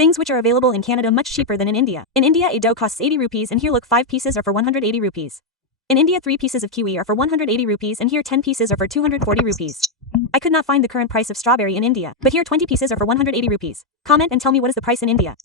Things which are available in Canada much cheaper than in India. In India, a dough costs 80 rupees, and here look 5 pieces are for 180 rupees. In India, 3 pieces of kiwi are for 180 rupees, and here 10 pieces are for 240 rupees. I could not find the current price of strawberry in India, but here 20 pieces are for 180 rupees. Comment and tell me what is the price in India.